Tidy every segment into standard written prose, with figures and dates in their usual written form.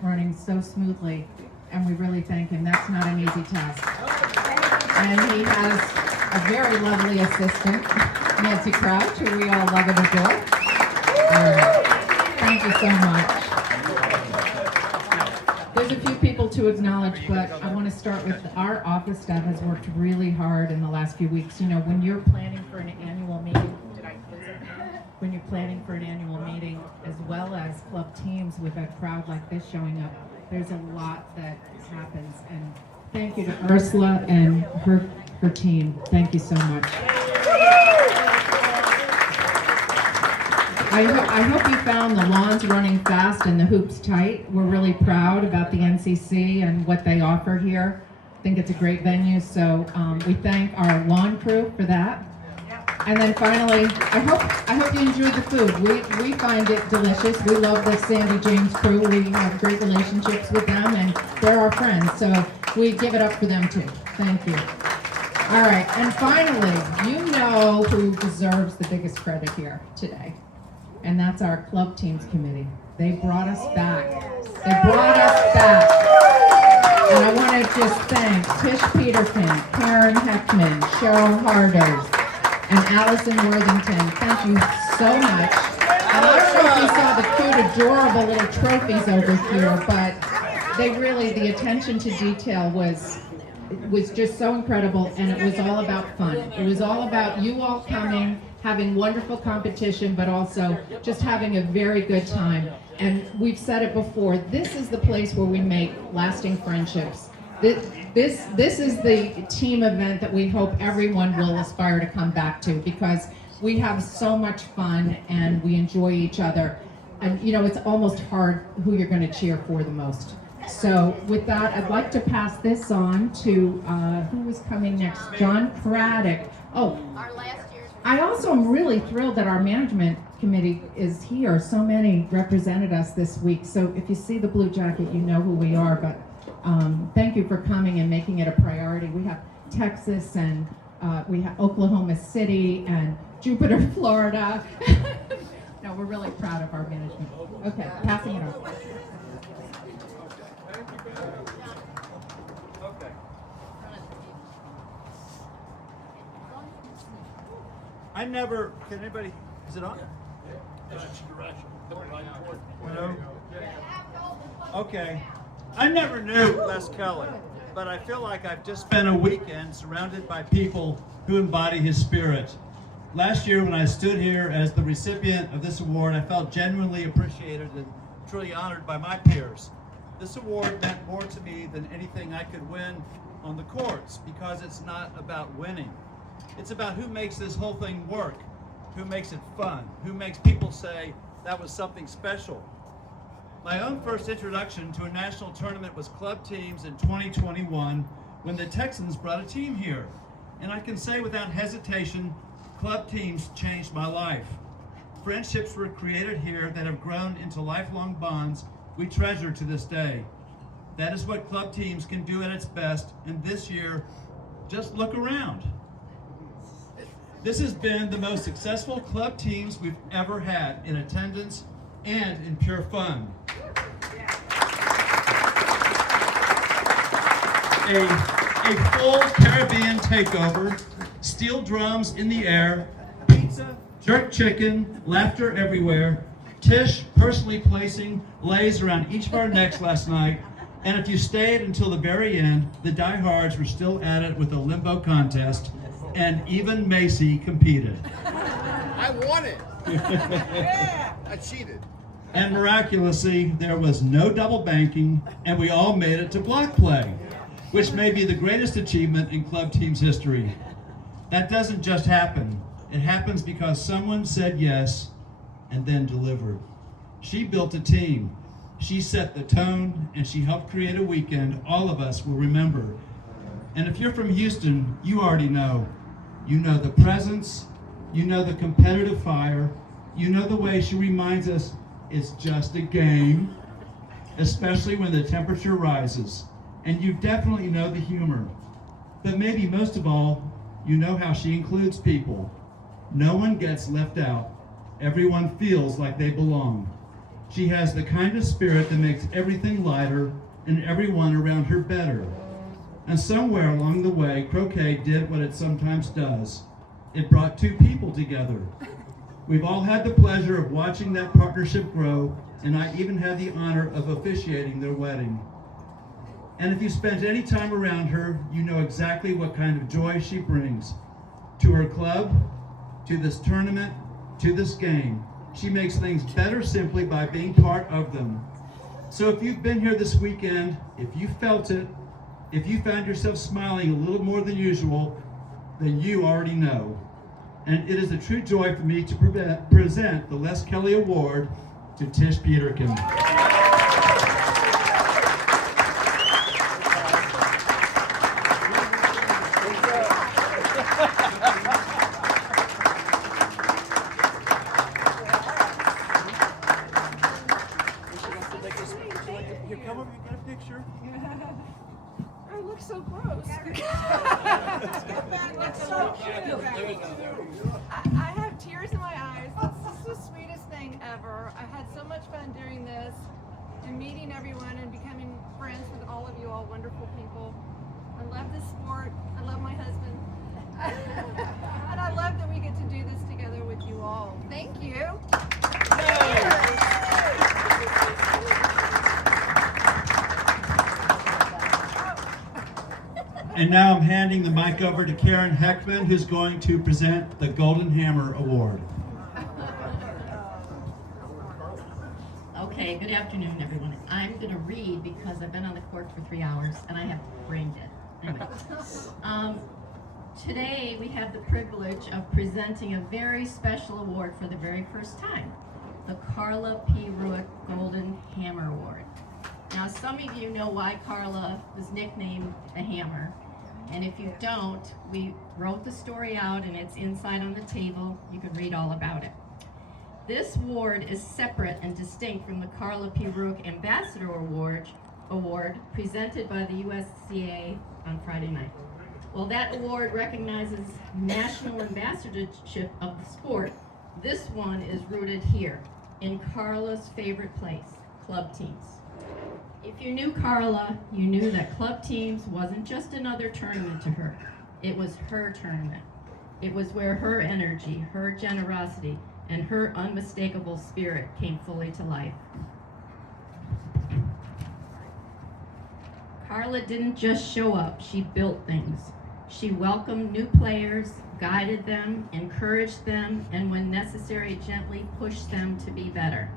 it running so smoothly, and we really thank him. That's not an easy task. And he has a very lovely assistant, Nancy Crouch, who we all love and adore. Thank you so much. There's a few people to acknowledge, but I want to start with our office staff has worked really hard in the last few weeks. You know, when you're planning for an annual meeting, when you're planning for an annual meeting, as well as club teams with a crowd like this showing up, there's a lot that happens. And thank you to Ursula and her team. Thank you so much. I hope you found the lawns running fast and the hoops tight. We're really proud about the NCC and what they offer here. I think it's a great venue, so we thank our lawn crew for that. And then finally, I hope you enjoyed the food. We find it delicious. We love the Sandy James crew. We have great relationships with them, and they're our friends, so we give it up for them too. Thank you. All right, and finally, you know who deserves the biggest credit here today, and that's our club teams committee. They brought us back. And I want to just thank Tish Peterson, Karen Heckman, Cheryl Harders, and Allison Worthington. Thank you so much. And I don't know if you saw the cute, adorable little trophies over here, but they really, the attention to detail was just so incredible, and it was all about fun. It was all about you all coming, having wonderful competition, but also just having a very good time. And we've said it before, this is the place where we make lasting friendships. This is the team event that we hope everyone will aspire to come back to, because we have so much fun and we enjoy each other. And you know, it's almost hard who you're going to cheer for the most. So with that, I'd like to pass this on to, who is coming next? John Craddock. Oh, I also am really thrilled that our management committee is here. So many represented us this week. So if you see the blue jacket, you know who we are, but thank you for coming and making it a priority. We have Texas, and we have Oklahoma City and Jupiter, Florida. No, we're really proud of our management. Okay, passing it on. I never, can anybody, is it on? Hello? Okay. I never knew Les Kelly, but I feel like I've just spent a weekend surrounded by people who embody his spirit. Last year when I stood here as the recipient of this award, I felt genuinely appreciated and truly honored by my peers. This award meant more to me than anything I could win on the courts, because it's not about winning. It's about who makes this whole thing work, who makes it fun, who makes people say that was something special. My own first introduction to a national tournament was club teams in 2021 when the Texans brought a team here. And I can say without hesitation, club teams changed my life. Friendships were created here that have grown into lifelong bonds we treasure to this day. That is what club teams can do at its best, and this year, just look around. This has been the most successful club teams we've ever had in attendance and in pure fun. A full Caribbean takeover, steel drums in the air, pizza, jerk chicken, laughter everywhere, Tish personally placing lays around each of our necks last night, and if you stayed until the very end, the diehards were still at it with a limbo contest, and even Macy competed. I won it. Yeah, I cheated. And miraculously, there was no double banking, and we all made it to block play, which may be the greatest achievement in club team's history. That doesn't just happen. It happens because someone said yes and then delivered. She built a team. She set the tone, and she helped create a weekend all of us will remember. And if you're from Houston, you already know. You know the presence, you know the competitive fire, you know the way she reminds us it's just a game, especially when the temperature rises. And you definitely know the humor. But maybe most of all, you know how she includes people. No one gets left out. Everyone feels like they belong. She has the kind of spirit that makes everything lighter and everyone around her better. And somewhere along the way, Croquet did what it sometimes does. It brought two people together. We've all had the pleasure of watching that partnership grow, and I even had the honor of officiating their wedding. And if you spent any time around her, you know exactly what kind of joy she brings to her club, to this tournament, to this game. She makes things better simply by being part of them. So if you've been here this weekend, if you felt it, if you found yourself smiling a little more than usual, then you already know. And it is a true joy for me to present the Les Kelly Award to Tish Peterkin. I look so gross. I have tears in my eyes. This is the sweetest thing ever. I had so much fun doing this and meeting everyone and becoming friends with all of you all wonderful people. I love this sport. I love my husband. And I love that we get to do this together with you all. Thank you. And now I'm handing the mic over to Karen Heckman, who's going to present the Golden Hammer Award. Okay, good afternoon, everyone. I'm going to read because I've been on the court for 3 hours and I have brain dead. Anyway, today we have the privilege of presenting a very special award for the very first time, the Carla P. Ruick Golden Hammer Award. Now, some of you know why Carla was nicknamed the Hammer. And if you don't, we wrote the story out and it's inside on the table. You can read all about it. This award is separate and distinct from the Carla P. Ruick Ambassador Award presented by the USCA on Friday night. Well, that award recognizes national ambassadorship of the sport. This one is rooted here, in Carla's favorite place, club teams. If you knew Carla, you knew that club teams wasn't just another tournament to her. It was her tournament. It was where her energy, her generosity, and her unmistakable spirit came fully to life. Carla didn't just show up, she built things. She welcomed new players, guided them, encouraged them, and when necessary, gently pushed them to be better.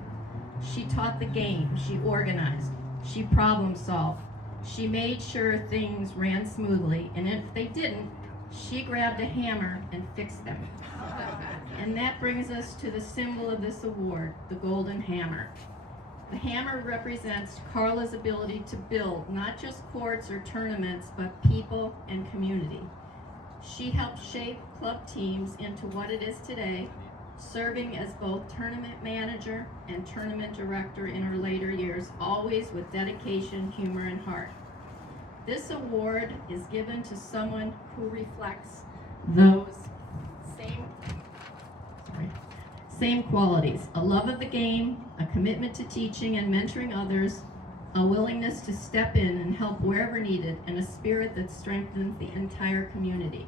She taught the game, she organized, she problem solved. She made sure things ran smoothly, and if they didn't, she grabbed a hammer and fixed them. And that brings us to the symbol of this award, the Golden Hammer. The hammer represents Carla's ability to build not just courts or tournaments, but people and community. She helped shape club teams into what it is today, serving as both tournament manager and tournament director in her later years, always with dedication, humor, and heart. This award is given to someone who reflects those same qualities: a love of the game, a commitment to teaching and mentoring others, a willingness to step in and help wherever needed, and a spirit that strengthens the entire community.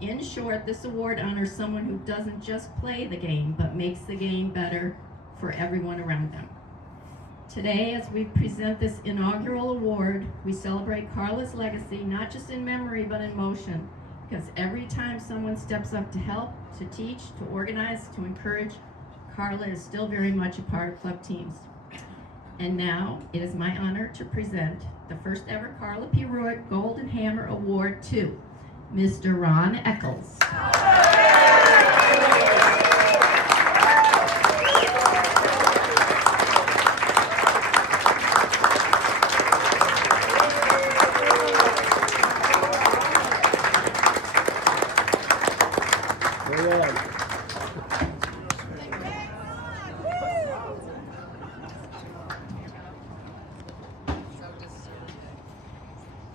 In short, this award honors someone who doesn't just play the game, but makes the game better for everyone around them. Today, as we present this inaugural award, we celebrate Carla's legacy, not just in memory, but in motion. Because every time someone steps up to help, to teach, to organize, to encourage, Carla is still very much a part of club teams. And now, it is my honor to present the first ever Carla P. Ruick Golden Hammer Award to Mr. Ron Eccles.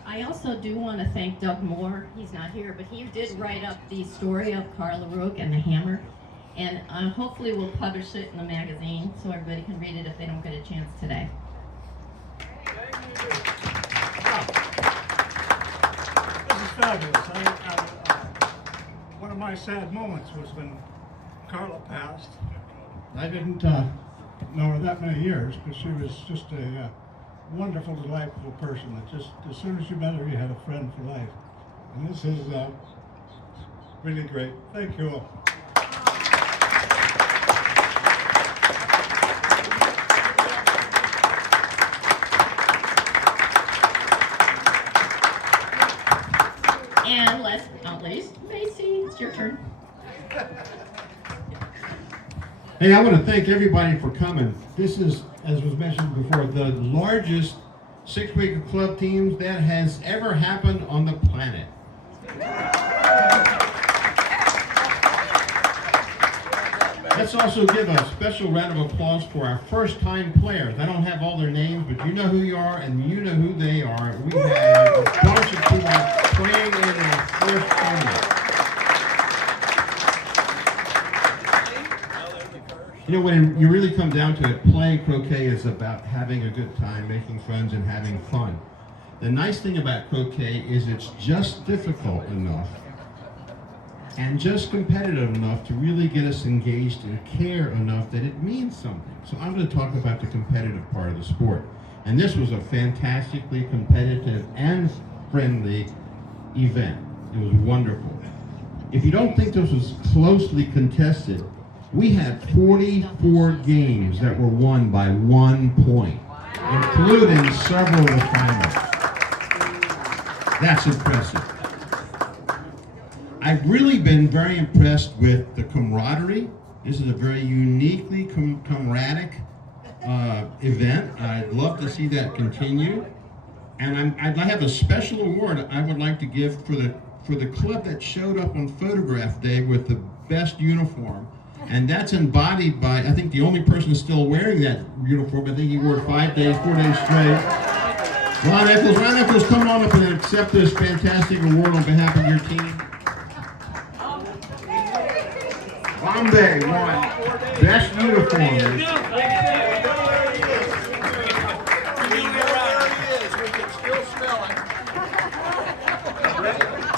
I also do want to thank Doug Moore. He's not here, but he did write up the story of Carla Ruick and the hammer. And hopefully we'll publish it in the magazine so everybody can read it if they don't get a chance today. This is fabulous. One of my sad moments was when Carla passed. I didn't know her that many years, but she was just a wonderful, delightful person that just, as soon as you met her, you had a friend for life. And this is really great. Thank you all. And last but not least, Macy, it's your turn. Hey, I want to thank everybody for coming. This is, as was mentioned before, the largest six-week club teams that has ever happened on the planet. Let's also give a special round of applause for our first-time players. I don't have all their names, but you know who you are and you know who they are. We have a bunch of people playing in their first tournament. You know, when you really come down to it, playing croquet is about having a good time, making friends, and having fun. The nice thing about croquet is it's just difficult enough and just competitive enough to really get us engaged and care enough that it means something. So I'm going to talk about the competitive part of the sport. And this was a fantastically competitive and friendly event. It was wonderful. If you don't think this was closely contested, we had 44 games that were won by 1 point, including several of the finals. That's impressive. I've really been very impressed with the camaraderie. This is a very uniquely camaraderie event. I'd love to see that continue. And I'd have a special award I would like to give for the club that showed up on photograph day with the best uniform. And that's embodied by, I think the only person still wearing that uniform, I think he wore it 5 days, 4 days straight. Ron Eccles, come on up and accept this fantastic award on behalf of your team. Bombay won best uniform.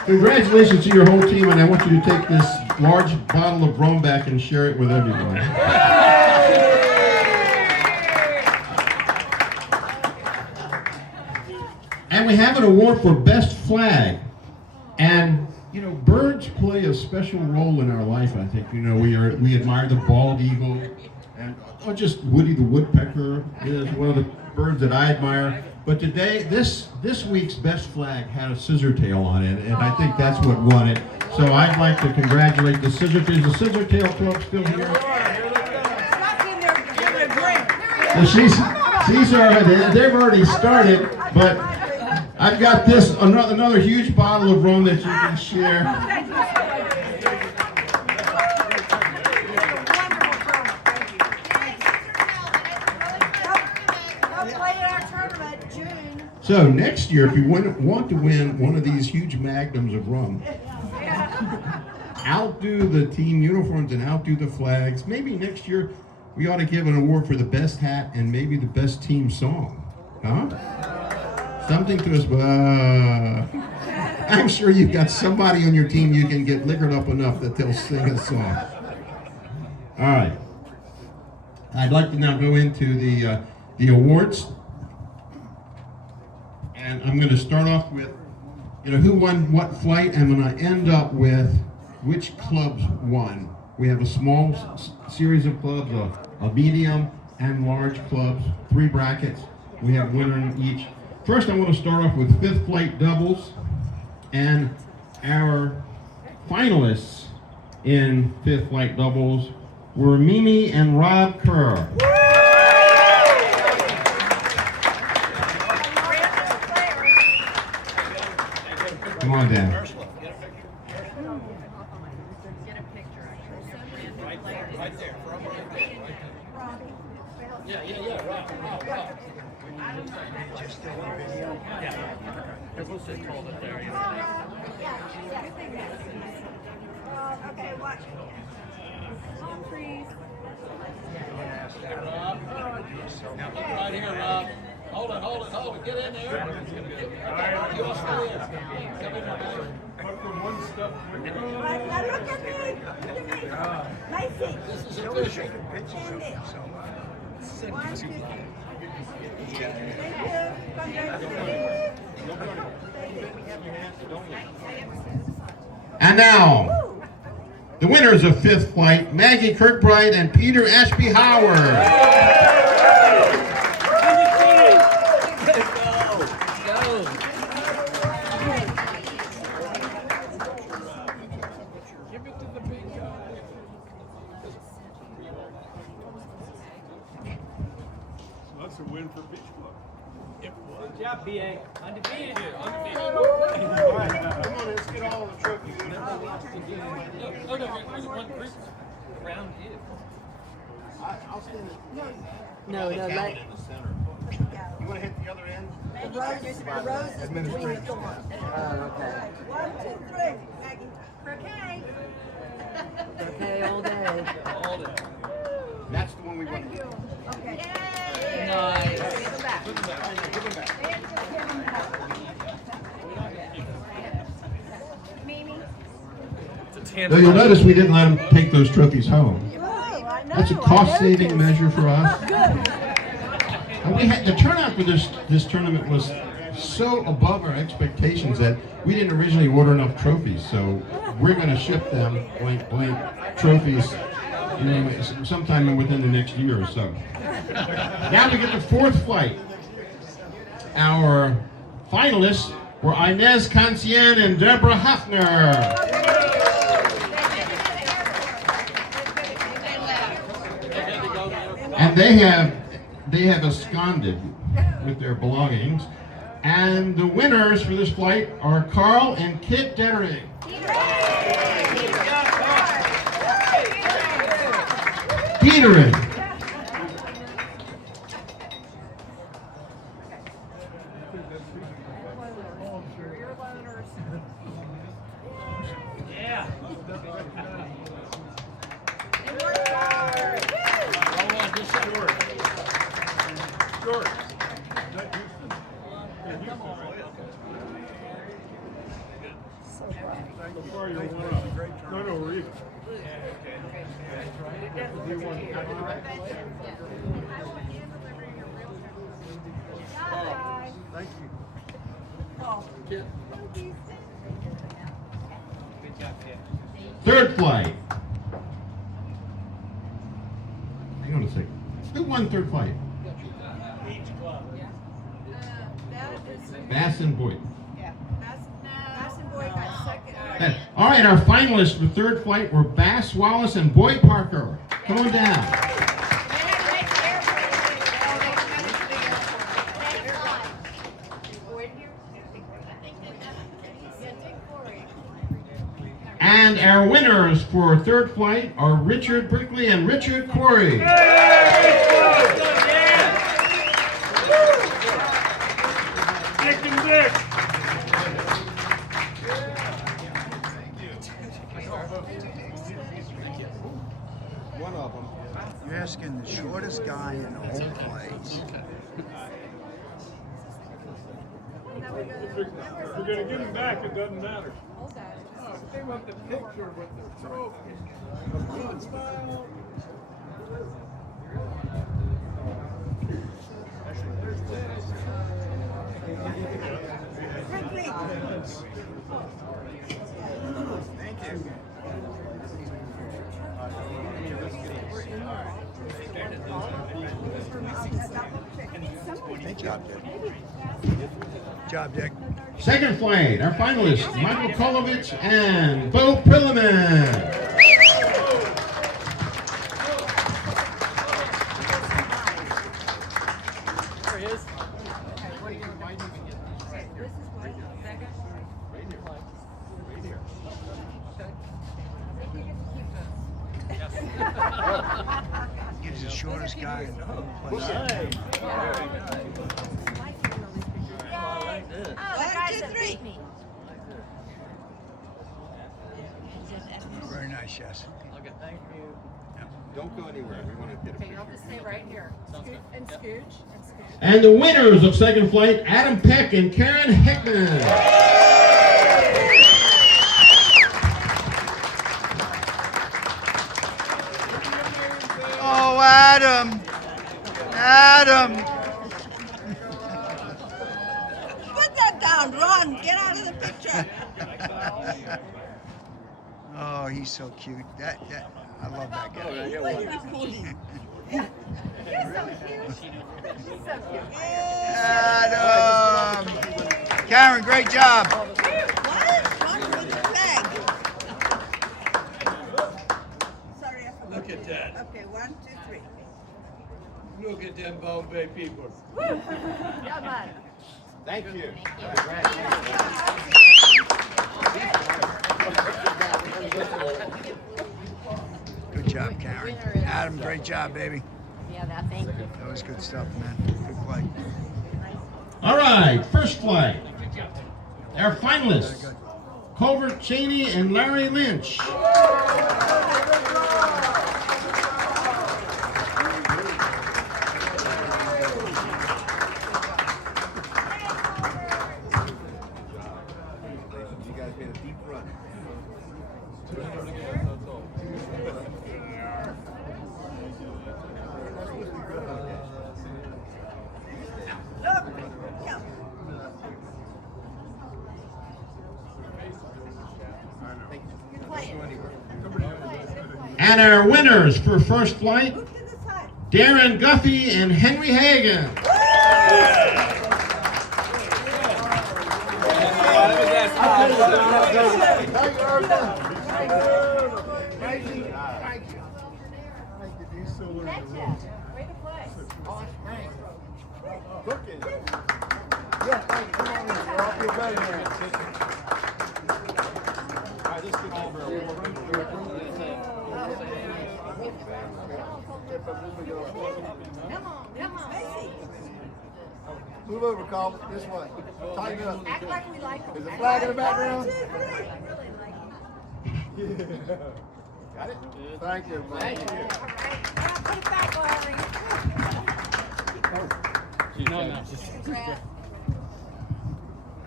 Congratulations to your whole team, and I want you to take this large bottle of rum back and share it with everyone. And we have an award for best flag. And you know, birds play a special role in our life. I think, you know, we admire the bald eagle, and just Woody the woodpecker is one of the birds that I admire. But today, this week's best flag had a scissor tail on it, and I think that's what won it. So I'd like to congratulate the scissor tail. Is the scissor tail club still here? Well, they've already started, but I've got this another huge bottle of rum that you can share. So next year, if you want to win one of these huge magnums of rum, outdo the team uniforms and outdo the flags. Maybe next year we ought to give an award for the best hat and maybe the best team song, huh? Something to us. I'm sure you've got somebody on your team you can get liquored up enough that they'll sing a song. All right. I'd like to now go into the awards. And I'm going to start off with, you know, who won what flight, and I'm going to end up with which clubs won. We have a small series of clubs, a medium and large clubs, 3 brackets. We have winner in each. First, I want to start off with 5th flight doubles, and our finalists in 5th flight doubles were Mimi and Rob Kerr. Come on, Dan. Right there. Yeah, Rob. Okay, watch. Trees. Rob. Now look right here, Rob. Hold it, hold it, hold it. Get in there. You all stay in. Come in there. Now look at me. Look at me. Lacey. This is official. Stand there. 150. Thank you. Congratulations. And now, the winners of fifth flight, Maggie Kirkbride and Peter Ashby Howard. That's a win for Beach Club. Good job, BA. Undefeated. All right, come on, let's get all the trophies. Oh, no, there's one group around you. I'll stand No, let in the center. You want to hit the other end? the roses between the thorns. Okay. 1, 2, 3. Maggie. Croquet. Okay, all day. All day. That's the one we want. Okay. Nice. Give them back. Give them back. Mimi. Though you'll notice we didn't let them take those trophies home. Oh, I know. That's a cost-saving measure for us. And the turnout for this tournament was so above our expectations that we didn't originally order enough trophies. So we're going to ship them blank trophies, sometime within the next year or so. Now we get the fourth flight. Our finalists were Inez Cancian and Deborah Hafner. And they have absconded with their belongings. And the winners for this flight are Carl and Kit Dettering. Detering. Yeah. Hold on, just short. Short. So far, you're one up. No, we're even. Thank you. Good job, Kid. Third flight. Hang on a second. Who won third flight? Beach Club. That is, Bass and Boyd. Bass and Boyd got second. All right, our finalists for third flight were Bass Wallace and Boyd Parker. Come on down. And our winners for third flight are Richard Brickley and Richard Corey. Dick and Dick. One of them. You're asking the shortest guy in the whole place. If we're going to give them back, it doesn't matter. They want the picture with the trophy. Good smile. Thank you. Great job, Dick. Good job, Dick. Second flight, our finalists, Michael Kolovich and Bo Prilliman. There he is. He's the shortest guy in the whole place. Very nice, yes. Okay, thank you. Yeah. Don't go anywhere. We want to get a Okay, I'll just stay right here. Scoot and scooch and scooch. And the winners of second flight, Adam Peck and Karen Hickman. Oh, Adam. Adam. Put that down, run, get out of the picture. Oh, he's so cute. I love that guy. Adam. Karen, great job. Sorry, I forgot. Look at that. Okay, 1, 2, 3. Look at them Bombay people. Yeah, man. Thank you. Good job, Karen. Adam, great job, baby. Yeah, thank you. That was good stuff, man. Good play. All right, first flight. Our finalists, Culver Cheney and Larry Lynch. You guys made a deep run. And our winners for first flight, Darren Guffey and Henry Hagan. Move over, Carl. This way. Tighten it up. Act like we like them. There's a flag in the background. Got it? Thank you, man. Put it back, Larry.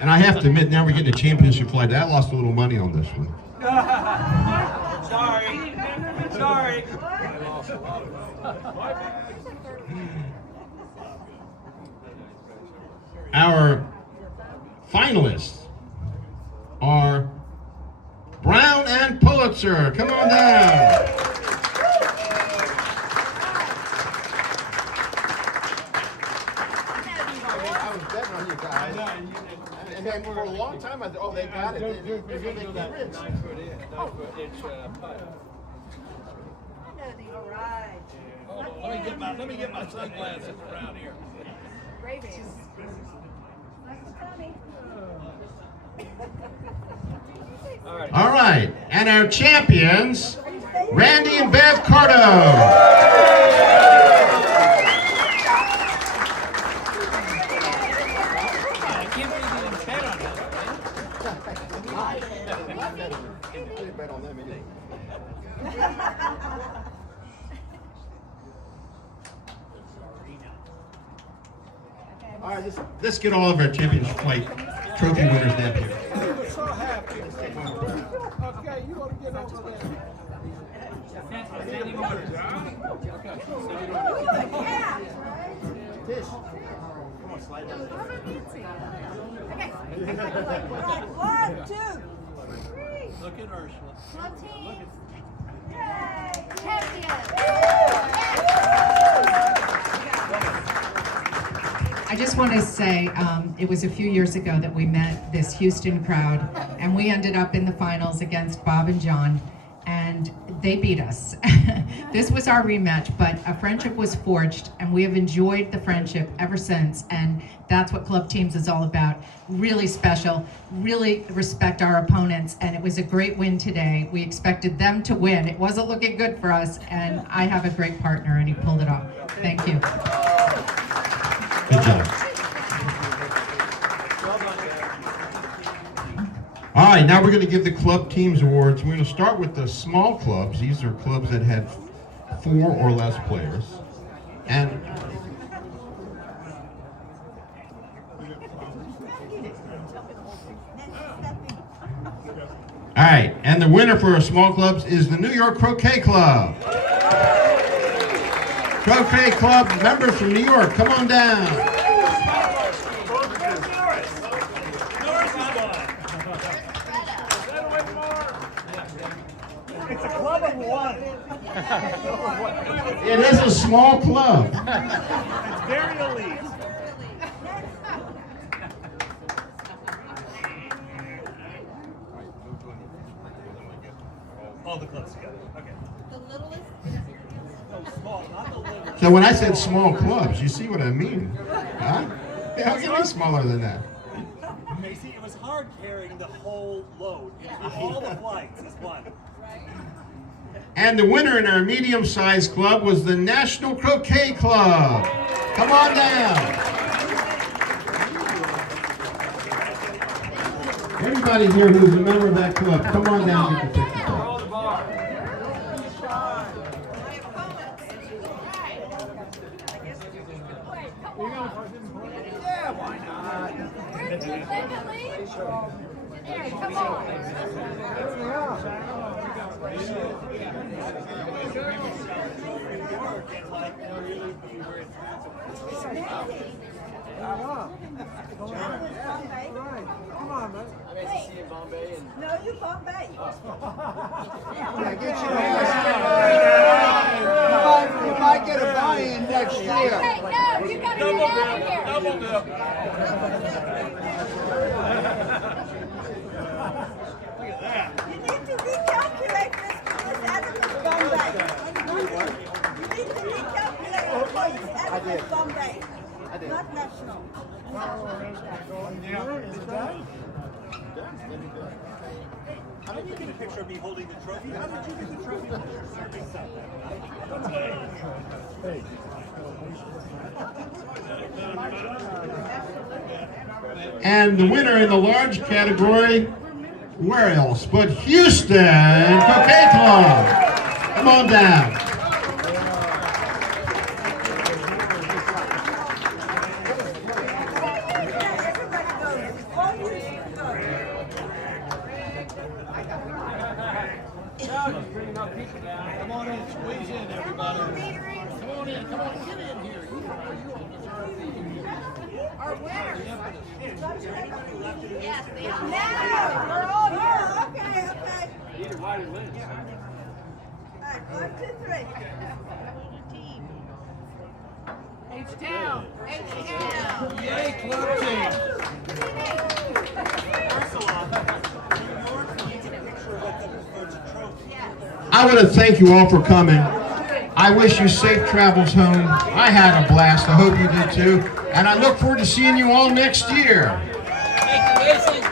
And I have to admit, now we're getting a championship flight. I lost a little money on this one. Sorry. Sorry. Our finalists are Brown and Pulitzer. Come on down. I was betting on you guys. And then for a long time, I thought, oh, they got it. They're going to make that rinse. 9 foot in, 9 foot inch putt. All right. Hold on, let me get my sunglasses around here. Ravings. All right. And our champions, Randy and Bev Cardo. All right, let's get all of our championship flight trophy winners down here. We're so happy. Okay, you want to get over there. Tish, come on, slide down. Okay. 1, 2, 3. Look at Ursula. Club team. Yay! I just want to say, it was a few years ago that we met this Houston crowd, and we ended up in the finals against Bob and John, and they beat us. This was our rematch, but a friendship was forged, and we have enjoyed the friendship ever since, and that's what Club Teams is all about. Really special, really respect our opponents, and it was a great win today. We expected them to win. It wasn't looking good for us, and I have a great partner, and he pulled it off. Thank you. Good job. All right, now we're going to give the club teams awards. We're going to start with the small clubs. These are clubs that had 4 or less players. And all right, and the winner for our small clubs is the New York Croquet Club. Croquet Club members from New York, come on down. It's a club of one. It is a small club. It's very elite. All the clubs together. Okay. The littlest? No, small, not the little. So when I said small clubs, you see what I mean? Huh? Yeah, how can it be smaller than that? Macy, it was hard carrying the whole load. All the flights is one. And the winner in our medium-sized club was the National Croquet Club. Come on down. Everybody here who's a member of that club, come on down and get your picture. Yeah, why not? Hey, come on. Come on, man. I'm actually seeing Bombay and... No, you Bombay. Yeah, get your you might get a buy-in next year. Hey, no, you gotta get out of here. Double dip. You need to recalculate this Adams Bombay. You need to recalculate what is Adams Bombay. Not national. How did you get a picture of me holding the trophy? How did you get the trophy? And the winner in the large category, where else but Houston Croquet Club. Come on down. Come on in, squeeze in, everybody. Come on in, get in here. Our winners. Yes, they are. No, we're all here. Okay. Either white or Lynch. All right, 1, 2, 3. H-Town. H-Town. Yay, club team. I want to thank you all for coming. I wish you safe travels home. I had a blast. I hope you did too. And I look forward to seeing you all next year. Thank you, Macy.